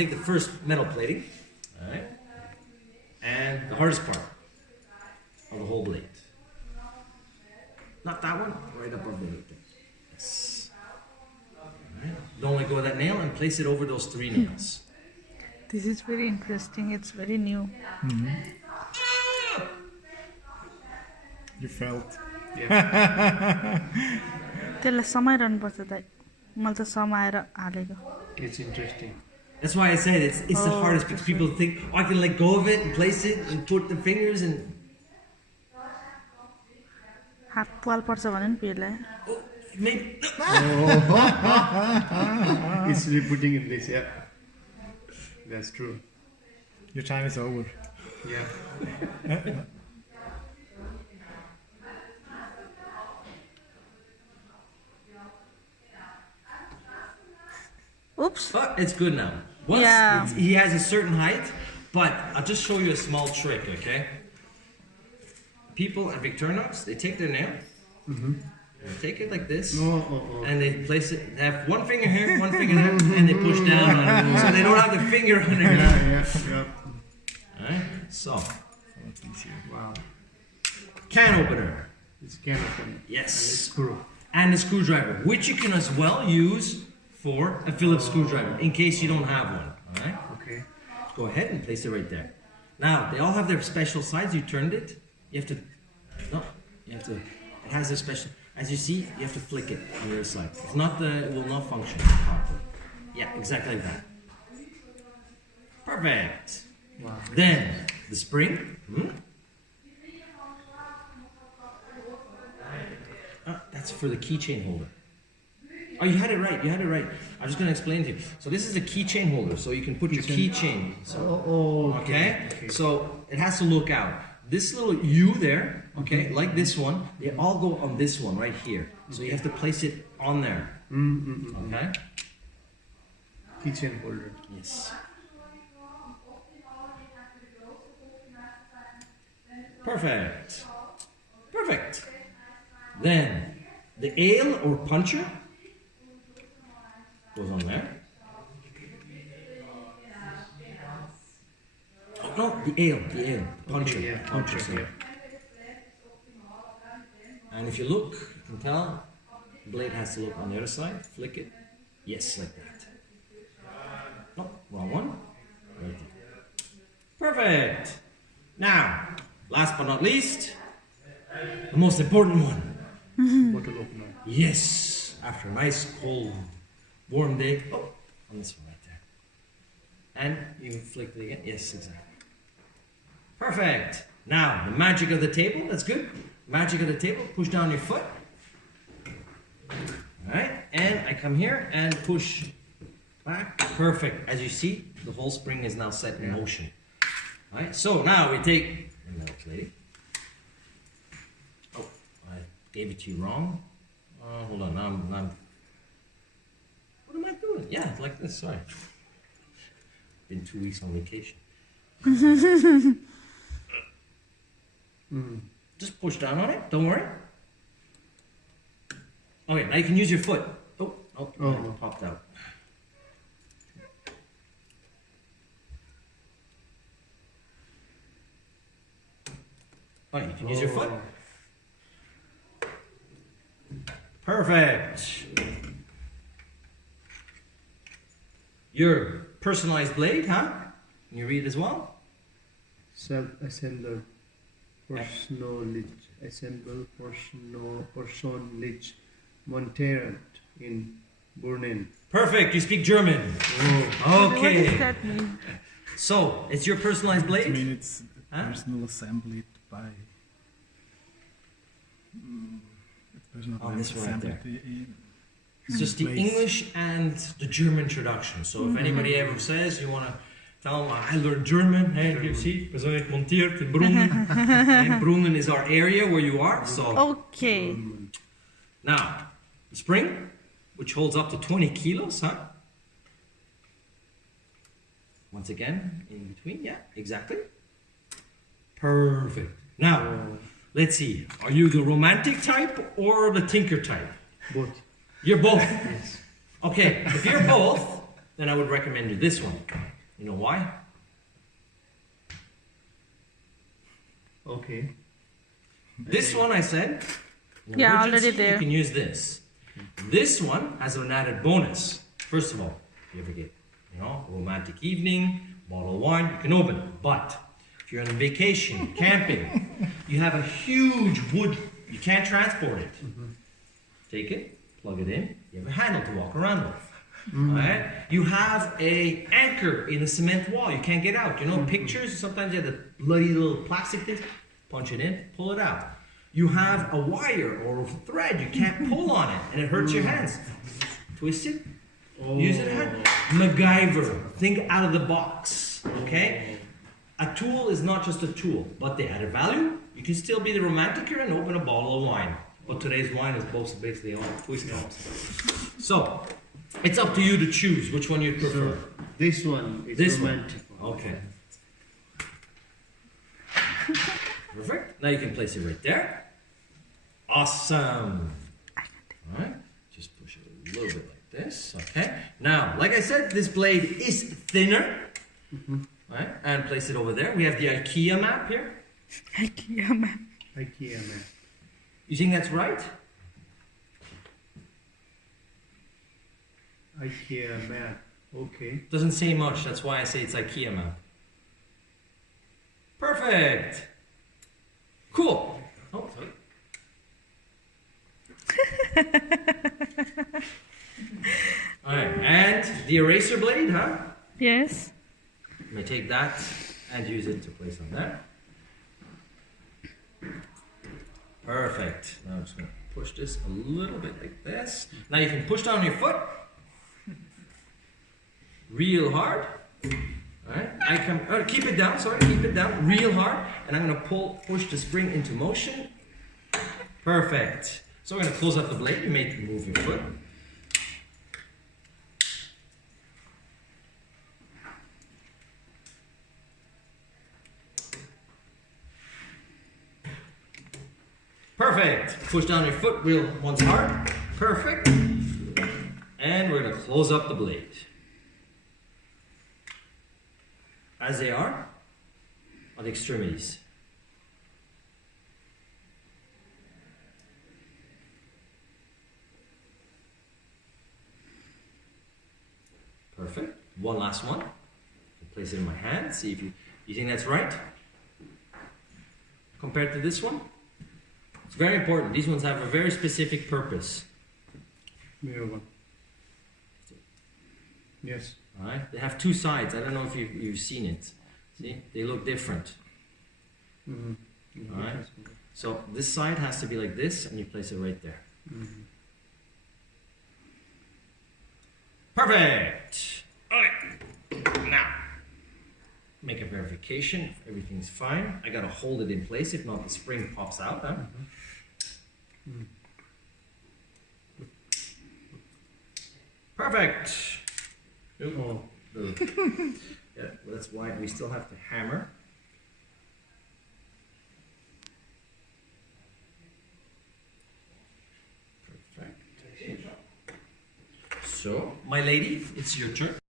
Take the first metal plating, all right, and the hardest part of the whole blade. Not that one, right above the root there. Yes. All right. Don't let go of that nail and place it over those 3 nails. This is very interesting. It's very new. You felt. त्यसलाई समाइरहनुपर्छ दाइ मैले त समाएर हालेको It's interesting. That's why I said it's the hardest because people think, oh, I can let go of it and place it and put the fingers and. हात पाल पर्छ भने नि पिरलाई Oh, maybe. It's rebooting in this, yeah. That's true. Your time is over. Yeah. Oops. But it's good now. Once Yeah. he has a certain height, but I'll just show you a small trick, okay? People at Victorinox, they take their nail, they take it like this, and they place it, they have one finger here, one finger there, and they push down on it, so they don't have the finger on there. Yeah. Alright, so, Wow. can opener, It's can open. yes, Screw. and a screwdriver, which you can as well use for a Phillips screwdriver, in case you don't have one, alright? Okay. Go ahead and place it right there. Now, they all have their special sides. You turned it. You have to, it has a special, as you see, you have to flick it on your side. If not, it will not function properly. Yeah, exactly like that. Perfect. Wow. Then, the spring. That's for the keychain holder. Oh, you had it right. You had it right. I'm just going to explain to you. So this is a keychain holder, so you can put your keychain. So, okay. So it has to look out. This little U there, okay, like this one, they all go on this one right here. So you have to place it on there. Okay. Keychain holder. Yes. Perfect. Perfect. Then the ale or puncher goes on there. Oh, no, the ale, puncher. Okay, yeah, puncher, puncher, sorry. And if you look, you can tell the blade has to look on the other side. Flick it. Yes, like that. No, wrong one. Right there. Perfect. Now, last but not least, the most important one. Bottle opener. Yes, after a nice, cold, warm day. Oh, on this one right there. And you flick it again. Yes, exactly. Perfect. Now, the magic of the table. That's good. Magic of the table. Push down your foot. All right. And I come here and push back. Perfect. As you see, the whole spring is now set in motion. All right. So now we take the metal plating. Oh, I gave it to you wrong. Hold on. Now I'm. What am I doing? Yeah, like this. Sorry. Been 2 weeks on vacation. Just push down on it. Don't worry. Okay, now you can use your foot. Oh, it popped out. Oh, you can use your foot. Perfect. Your personalized blade, huh? Can you read as well? Self-assembler. Personlich montered in Berlin. Perfect, you speak German. What does Okay. that mean? So, it's your personalized I blade? mean, it's Huh? personal assembled by. Personal Oh, this one right assembled there. in It's just the place. English and the German traduction. So, if anybody ever says you want to tell them, I learned German, hey, you see, persoonlijk monteerd in Brungen. And Brungen is our area where you are. So, Okay. now, the spring, which holds up to 20 kilos, huh? Once again, in between, yeah, exactly. Perfect. Now, let's see. Are you the romantic type or the tinker type? Both. You're both. Okay, if you're both, then I would recommend you this one. You know why? Okay. This one I said, in Yeah, emergency, already there. you can use this. This one has an added bonus. First of all, if you ever get, a romantic evening, bottle of wine, you can open it. But if you're on a vacation, camping, you have a huge wood, you can't transport it. Take it, plug it in, you have a handle to walk around with. Alright? You have a anchor in the cement wall, you can't get out. Pictures, sometimes you have the bloody little plastic things, punch it in, pull it out. You have a wire or a thread, you can't pull on it, and it hurts your hands. Twist it, use it hand. MacGyver, think out of the box, okay? A tool is not just a tool, but the added value, you can still be the romantic here and open a bottle of wine. But today's wine is basically all twist knobs. So, it's up to you to choose which one you prefer. This one is This romantic. one. Okay. Perfect. Now you can place it right there. Awesome. Alright. Just push it a little bit like this. Okay. Now, like I said, this blade is thinner. Right? And place it over there. We have the IKEA map here. IKEA map. IKEA man. You think that's right? IKEA man. Okay. Doesn't say much. That's why I say it's IKEA map. Perfect. Cool. Oh, sorry. Alright, and the eraser blade, huh? Yes. You may take that and use it to place on there. Perfect. Now I'm just going to push this a little bit like this. Now you can push down your foot. Real hard. Alright, keep it down, keep it down real hard. And I'm going to push the spring into motion. Perfect. So we're going to close up the blade. You may move your foot. Perfect. Push down your foot real once hard. Perfect. And we're going to close up the blade. As they are on the extremities. Perfect. One last one. Place it in my hand. See if you think that's right. Compared to this one. It's very important. These ones have a very specific purpose. Middle one. Yes. Alright? They have two sides. I don't know if you've seen it. See? They look different. Alright? So this side has to be like this, and you place it right there. Perfect! Alright. Now, make a verification if everything's fine. I gotta hold it in place, if not the spring pops out. Huh? Perfect! Oh. Yeah, well, that's why we still have to hammer. Perfect. So, my lady, it's your turn.